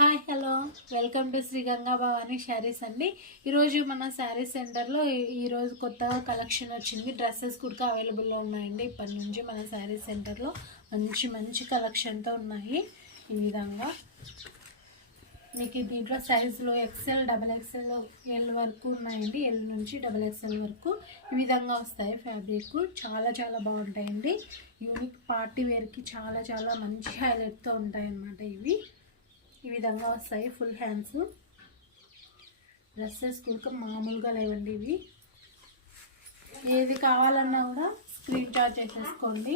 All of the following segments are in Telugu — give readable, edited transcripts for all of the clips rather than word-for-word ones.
Hi hello welcome to Shri Ganga Bhavani sarees అండి. ఈరోజు మన శారీస్ సెంటర్లో ఈరోజు కొత్తగా కలెక్షన్ వచ్చింది. డ్రెస్సెస్ కూడా అవైలబుల్లో ఉన్నాయండి. ఇప్పటి నుంచి మన శారీస్ సెంటర్లో మంచి మంచి కలెక్షన్తో ఉన్నాయి. ఈ విధంగా మీకు దీంట్లో సైజులో ఎక్సెల్, డబల్ ఎక్సెల్, ఎల్ వరకు ఉన్నాయండి. ఎల్ నుంచి డబల్ ఎక్సెల్ వరకు ఈ విధంగా వస్తాయి. ఫ్యాబ్రిక్ చాలా చాలా బాగుంటాయండి. యూనిక్ పార్టీ వేర్కి చాలా చాలా మంచి హైలైట్తో ఉంటాయి అన్నమాట. ఇవి ఈ విధంగా వస్తాయి. ఫుల్ హ్యాండ్స్ డ్రెస్సెస్ కూడా మామూలుగా లేవండి. ఇవి ఏది కావాలన్నా కూడా స్క్రీన్ షాట్ చేసేసుకోండి.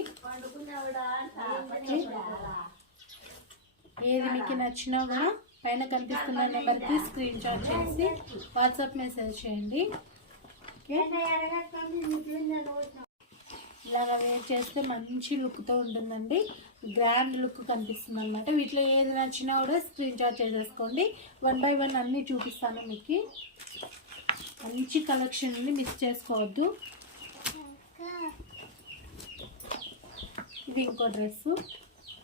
ఏది మీకు నచ్చినా కూడా పైన కనిపిస్తున్న నెంబర్కి స్క్రీన్ షాట్ చేసి వాట్సాప్ మెసేజ్ చేయండి. ఓకే, ఇలాగ వేర్ చేస్తే మంచి లుక్తో ఉంటుందండి. గ్రాండ్ లుక్ కనిపిస్తుంది అనమాట. వీటిలో ఏది నచ్చినా కూడా స్క్రీన్ షాట్ చేసేసుకోండి. 1 by 1 అన్నీ చూపిస్తాను మీకు. మంచి కలెక్షన్ ఉంది, మిస్ చేసుకోవద్దు. ఇది ఇంకో డ్రెస్సు.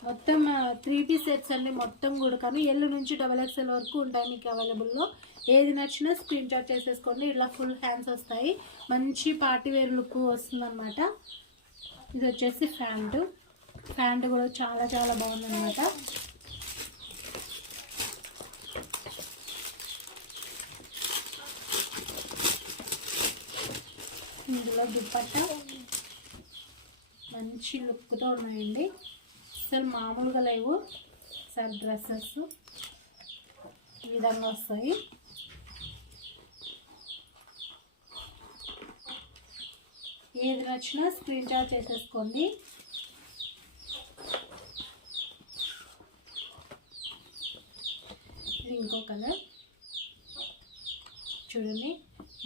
మొత్తం 3 piece సెట్స్ అండి. మొత్తం కూడా కానీ ఎల్ నుంచి డబల్ ఎక్స్ఎల్ వరకు ఉంటాయి మీకు అవైలబుల్లో. ఏది నచ్చినా స్క్రీన్ షాట్ చేసేసుకోండి. ఇలా ఫుల్ హ్యాండ్స్ వస్తాయి. మంచి పార్టీ వేర్ లుక్ వస్తుంది అనమాట. ఇది వచ్చేసి ప్యాంట్ కూడా చాలా చాలా బాగుందన్నమాట. ఇందులో దుపట్టా మంచి లుక్తో ఉన్నాయండి. అసలు మామూలుగా లేవు సార్. డ్రెస్సెస్ ఈ విధంగా వస్తాయి. ఏది నచ్చినా స్క్రీన్ షాట్ చేసేసుకోండి. ఇది ఇంకో కలర్ చూడండి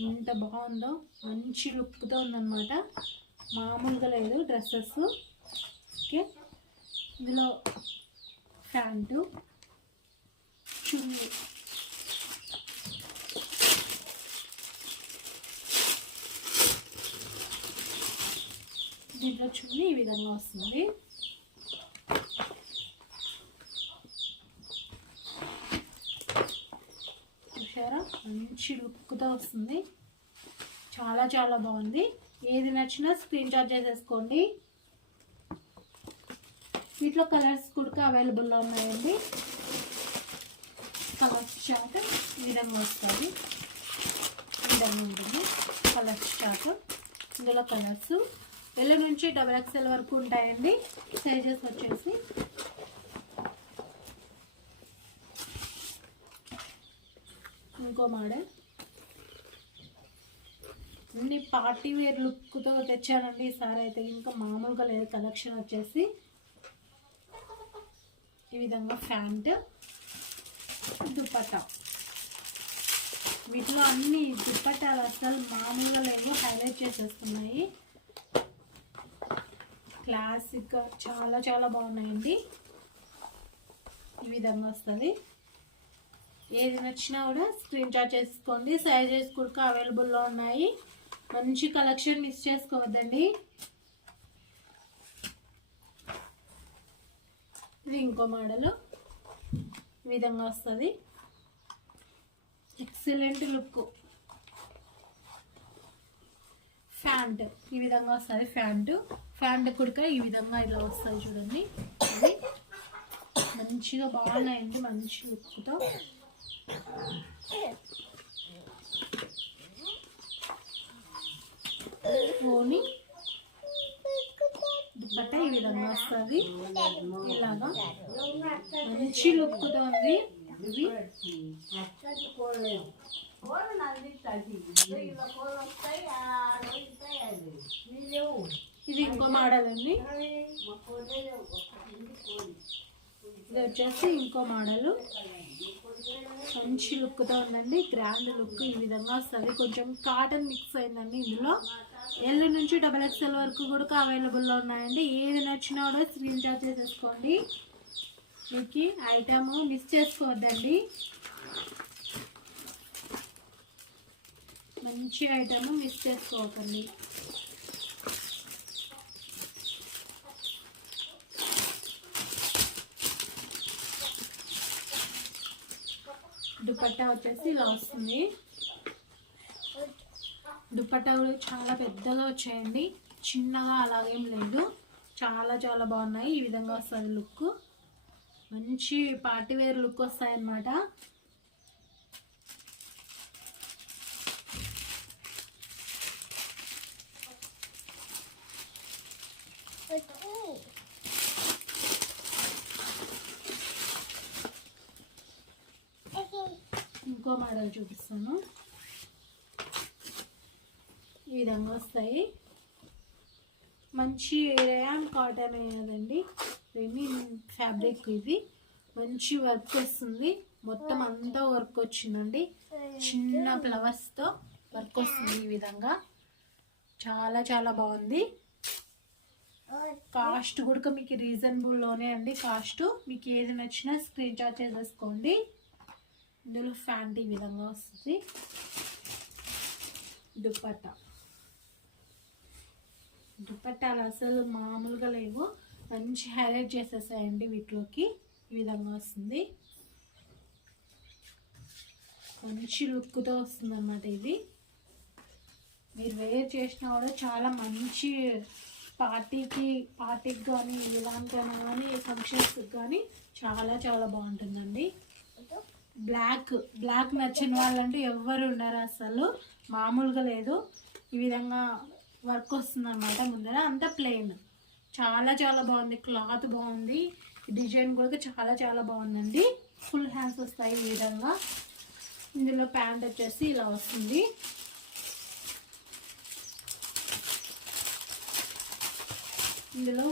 ఎంత బాగుందో. మంచి లుక్తో ఉందన్నమాట. మామూలుగా లేదు డ్రెస్సెస్. ఓకే, ఇందులో ప్యాంటు, చున్నీ, దీంట్లో చున్నీ ఈ విధంగా వస్తుంది. చూసారా, మంచి లుక్తో వస్తుంది. చాలా చాలా బాగుంది. ఏది నచ్చినా స్క్రీన్ షాట్ చేసేసుకోండి. వీటిలో కలర్స్ కూడా అవైలబుల్లో ఉన్నాయండి. కలర్స్ చార్ట్ ఈ విధంగా వస్తుంది. ఈ విధంగా ఉంటుంది కలర్స్ చార్ట్. ఇందులో కలర్స్ ఎల్ నుంచి డబల్ ఎక్స్ఎల్ వరకు ఉంటాయండి. సైజెస్ వచ్చేసి ఇంకో మోడల్. అన్ని పార్టీ వేర్ లుక్తో తెచ్చానండి ఈసారి అయితే. ఇంకా మామూలుగా లేదు కలెక్షన్ వచ్చేసి. ఈ విధంగా ప్యాంట్, దుపట్టా. వీటిలో అన్ని దుపట్టాలు అసలు మామూలుగా లేవు, హైలైట్ చేసేస్తున్నాయి. క్లాసిక్ చాలా చాలా బాగున్నాయండి. ఈ విధంగా వస్తుంది. ఏది నచ్చినా కూడా స్క్రీన్ షాట్ చేసుకోండి. సైజెస్ కూడా అవైలబుల్లో ఉన్నాయి. మంచి కలెక్షన్ మిస్ చేసుకోవద్దండి. ఇది ఇంకో మోడల్. ఈ విధంగా వస్తుంది. Excellent look. ప్యాంట్ ఈ విధంగా వస్తుంది. ప్యాంట్ కూడా ఈ విధంగా ఇలా వస్తుంది చూడండి. ఇది మంచిగా బాగున్నాయండి. మంచి లుక్తో. ఓని దుపట్టా ఈ విధంగా వస్తుంది. ఇలాగా మంచి లుక్తో ఉంది. ఇది ఇంకో మోడల్ అండి. ఇది వచ్చేసి ఇంకో మోడల్. మంచి లుక్తో ఉందండి. గ్రాండ్ లుక్ ఈ విధంగా వస్తుంది. కొంచెం కాటన్ మిక్స్ అయిందండి. ఇందులో ఎల్ నుంచి డబల్ ఎక్స్ఎల్ వరకు కూడా అవైలబుల్లో ఉన్నాయండి. ఏది నచ్చినా కూడా స్క్రీన్ షాట్ చేసేసుకోండి. మీకు ఐటమ్ మిస్ చేసుకోవద్దండి. మంచి ఐటమ్ మిస్ చేసుకోకండి. దుపట్టా వచ్చేసి ఇలా వస్తుంది. దుపట్టా కూడా చాలా పెద్దగా వచ్చాయండి, చిన్నగా అలాగేం లేదు, చాలా చాలా బాగున్నాయి. ఈ విధంగా వస్తుంది లుక్, మంచి పార్టీ వేర్ లుక్ వస్తాయి అన్నమాట. ఇంకో మోడల్ చూపిస్తాను. ఈ విధంగా వస్తాయి, మంచి రేయాన్ కాటన్ కదండి, ఫ్యాబ్రిక్ ఇది, మంచి వర్క్ వస్తుంది, మొత్తం అంతా వర్క్ వచ్చిందండి, చిన్న ఫ్లవర్స్తో వర్క్ వస్తుంది. ఈ విధంగా చాలా చాలా బాగుంది. కాస్ట్ కూడా మీకు రీజనబుల్లోనే అండి. కాస్ట్ మీకు ఏది నచ్చినా స్క్రీన్ షాట్ చేసేసుకోండి. ఇందులో ఫ్యాంట్ ఈ విధంగా వస్తుంది. దుపట్టాలు అసలు మామూలుగా లేవు, మంచి హైలైట్ చేసేసాయండి వీటిలోకి. ఈ విధంగా వస్తుంది, మంచి లుక్తో వస్తుంది అన్నమాట. ఇది మీరు వేర్ చేసినా కూడా చాలా మంచి పార్టీకి కానీ ఇలాంటికైనా కానీ ఫంక్షన్స్కి కానీ చాలా చాలా బాగుంటుందండి. బ్లాక్ నచ్చిన వాళ్ళంటే ఎవ్వరు ఉండరు, అసలు మామూలుగా లేదు. ఈ విధంగా వర్క్ వస్తుంది అన్నమాట, ముందర అంతా ప్లెయిన్, చాలా చాలా బాగుంది. క్లాత్ బాగుంది, డిజైన్ కూడా చాలా చాలా బాగుందండి. ఫుల్ హ్యాండ్స్ వస్తాయి ఈ విధంగా. ఇందులో ప్యాంట్ వచ్చేసి ఇలా వస్తుంది. ఇందులో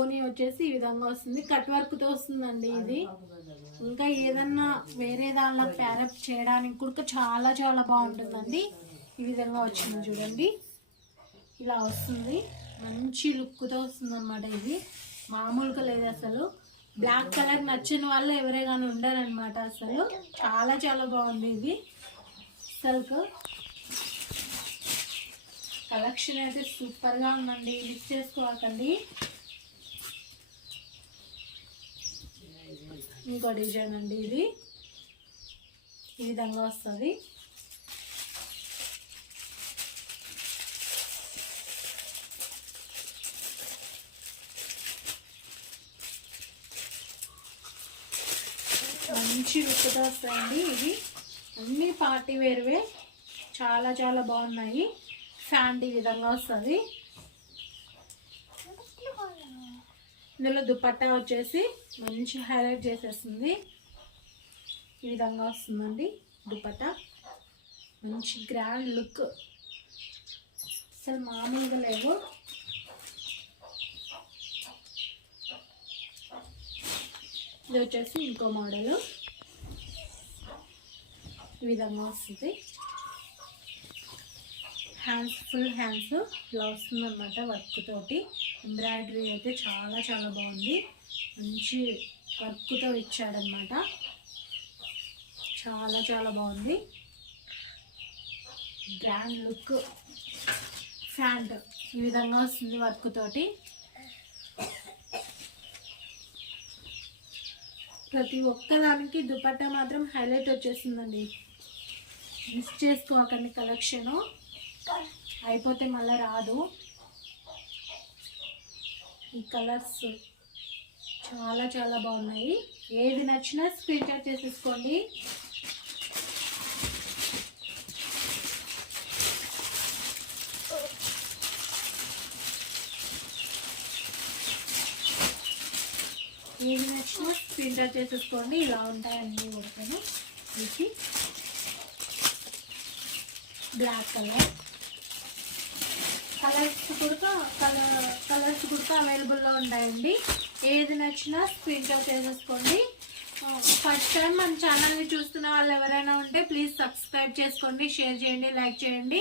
ఓనీ వచ్చేసి ఈ విధంగా వస్తుంది, కట్ వర్క్తో వస్తుందండి ఇది. ఇంకా ఏదన్నా వేరే దానిలో ప్యారప్ చేయడానికి కూడా చాలా చాలా బాగుంటుందండి. ఈ విధంగా వచ్చింది చూడండి, ఇలా వస్తుంది, మంచి లుక్తో వస్తుంది అన్నమాట. ఇది మామూలుగా లేదు అసలు. బ్లాక్ కలర్ నచ్చిన వాళ్ళు ఎవరే కానీ ఉండరనమాట, అసలు చాలా చాలా బాగుంది. ఇది సిల్క్ కలెక్షన్ అయితే సూపర్గా ఉందండి, మిస్ చేసుకోకండి. ఇంకో డిజైన్ అండి, ఇది ఈ విధంగా వస్తుంది. మంచి లుక్తో వస్తాయండి. ఇవి అన్ని పార్టీ వేర్వే, చాలా చాలా బాగున్నాయి. ఫ్యాంట్ ఈ విధంగా వస్తుంది. ఇందులో దుపట్టా వచ్చేసి మంచి హైలైట్ చేసేస్తుంది. ఈ విధంగా వస్తుందండి దుపట్టా, మంచి గ్రాండ్ లుక్, అసలు మామూలుగా లేవు. ఇది వచ్చేసి ఇంకో మోడలు, ఈ విధంగా వస్తుంది. హ్యాండ్స్ ఫుల్ హ్యాండ్స్ ఇలా వస్తుంది అన్నమాట, వర్క్ తోటి. ఎంబ్రాయిడరీ అయితే చాలా చాలా బాగుంది, మంచి వర్క్తో ఇచ్చాడనమాట, చాలా చాలా బాగుంది. Grand look. ఫ్యాంట్ ఈ విధంగా వస్తుంది వర్క్ తోటి. ప్రతి ఒక్కదానికి దుపట్టా మాత్రం హైలైట్ వచ్చేస్తుందండి, మిస్ చేసుకోకండి. కలెక్షను అయిపోతే మళ్ళీ రాదు. ఈ కలర్స్ చాలా చాలా బాగున్నాయి, ఏది నచ్చినా స్క్రీన్ షాట్ చేసేసుకోండి. ఏది నచ్చినా స్క్రీన్ షాట్ చేసేసుకోండి. ఇలా ఉంటాయన్నీ కొడతాను. మీకు బ్లాక్ కలర్స్ కూడా అవైలబుల్లో ఉన్నాయండి. ఏది నచ్చినా స్క్రీన్ షాట్ చేసేసుకోండి. ఫస్ట్ టైం మన ఛానల్ని చూస్తున్న వాళ్ళు ఎవరైనా ఉంటే ప్లీజ్ సబ్స్క్రైబ్ చేసుకోండి, షేర్ చేయండి, లైక్ చేయండి.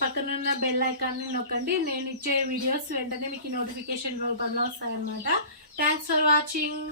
పక్కనున్న బెల్ ఐకాన్ని నొక్కండి. నేను ఇచ్చే వీడియోస్ వెంటనే మీకు నోటిఫికేషన్ రూపంలో వస్తాయన్నమాట. Thanks for watching.